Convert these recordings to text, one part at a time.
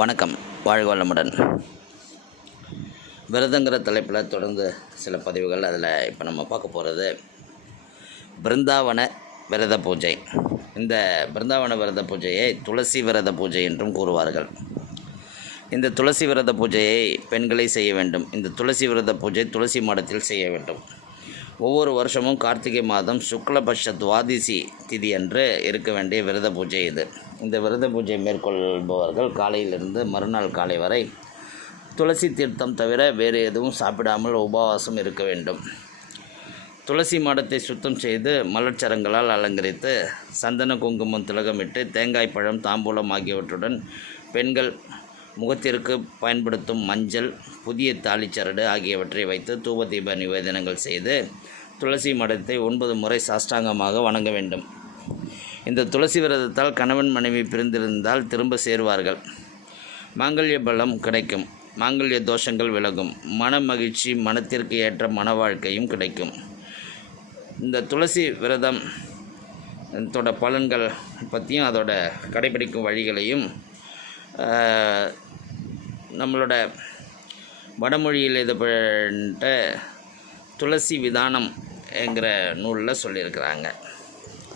வணக்கம். வாழ்க வளமுடன். விரதங்கிற தலைப்பில் தொடர்ந்து சில பதிவுகள். அதில் இப்போ நம்ம பார்க்க போகிறது பிருந்தாவன விரத பூஜை. இந்த பிருந்தாவன விரத பூஜையை துளசி விரத பூஜை என்றும் கூறுவார்கள். இந்த துளசி விரத பூஜையை பெண்களை செய்ய வேண்டும். இந்த துளசி விரத பூஜை துளசி மாடத்தில் செய்ய வேண்டும். ஒவ்வொரு வருஷமும் கார்த்திகை மாதம் சுக்லபட்ச துவாதிசி திதி அன்று இருக்க வேண்டிய விரத பூஜை இது. இந்த விரத பூஜை மேற்கொள்பவர்கள் காலையிலிருந்து மறுநாள் காலை வரை துளசி தீர்த்தம் தவிர வேறு எதுவும் சாப்பிடாமல் உபவாசம் இருக்க வேண்டும். துளசி மாடத்தை சுத்தம் செய்து மலர்ச்சரங்களால் அலங்கரித்து சந்தன குங்குமம் திலகமிட்டு தேங்காய் பழம் தாம்பூலம் ஆகியவற்றுடன் பெண்கள் முகத்திற்கு பயன்படுத்தும் மஞ்சள் புதிய தாலிச்சரடு ஆகியவற்றை வைத்து தூபதீப நிவேதனங்கள் செய்து துளசி மடத்தை ஒன்பது முறை சாஷ்டாங்கமாக வணங்க வேண்டும். இந்த துளசி விரதத்தால் கணவன் மனைவி பிரிந்திருந்தால் திரும்ப சேருவார்கள். மாங்கல்ய பலம் கிடைக்கும். மாங்கல்ய தோஷங்கள் விலகும். மன மகிழ்ச்சி மனத்திற்கு ஏற்ற மன வாழ்க்கையும் கிடைக்கும். இந்த துளசி விரதம் தோட பலன்கள் பற்றியும் அதோட கடைபிடிக்கும் வழிகளையும் நம்மளோட வடமொழியில் இது பண்ணிட்ட துளசி விதானம் என்கிற நூலில் சொல்லியிருக்கிறாங்க.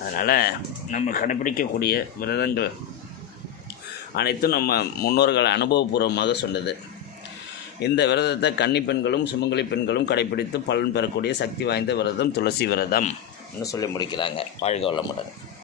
அதனால் நம்ம கடைபிடிக்கக்கூடிய விரதங்கள் அனைத்தும் நம்ம முன்னோர்கள் அனுபவபூர்வமாக சொன்னது. இந்த விரதத்தை கன்னி பெண்களும் சுமங்கலி பெண்களும் கடைபிடித்து பலன் பெறக்கூடிய சக்தி வாய்ந்த விரதம் துளசி விரதம் சொல்லி முடிக்கிறாங்க. வாழ்க வளமுடன்.